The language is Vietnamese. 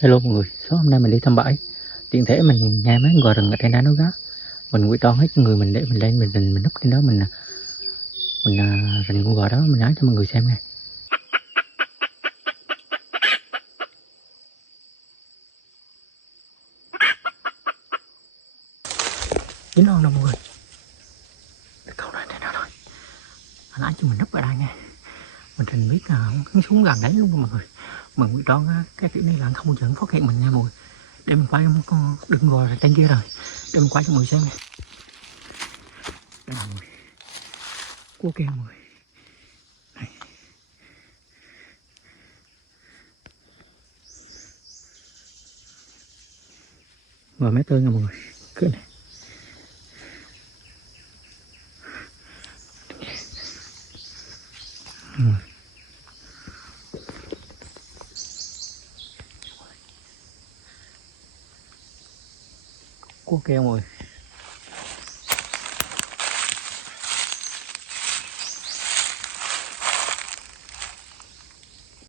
Hello mọi người, sáng hôm nay mình đi thăm bãi. Tiện thể mình nghe mấy con gà rừng ở trên đá núi đó. Mình ngụy trang hết người mình để mình lên mình núp trên đó mình rình con gà đó mình nói cho mọi người xem nè. Dính không đâu mọi người. Câu này trên đó thôi. Anh nói cho mình núp ở đây nha. Mình rình biết là hắn xuống gần đấy luôn mọi người. Mình ngụy trang cái kiểu này là không bao giờ phát hiện mình nha mọi người. Để mình quay một con đừng gò trên kia rồi. Để mình quay cho mọi người xem nè. Đây mọi người. Cua keo mọi người. Và mấy tơ nha mọi người. Cứ này. Cua keo mọi người.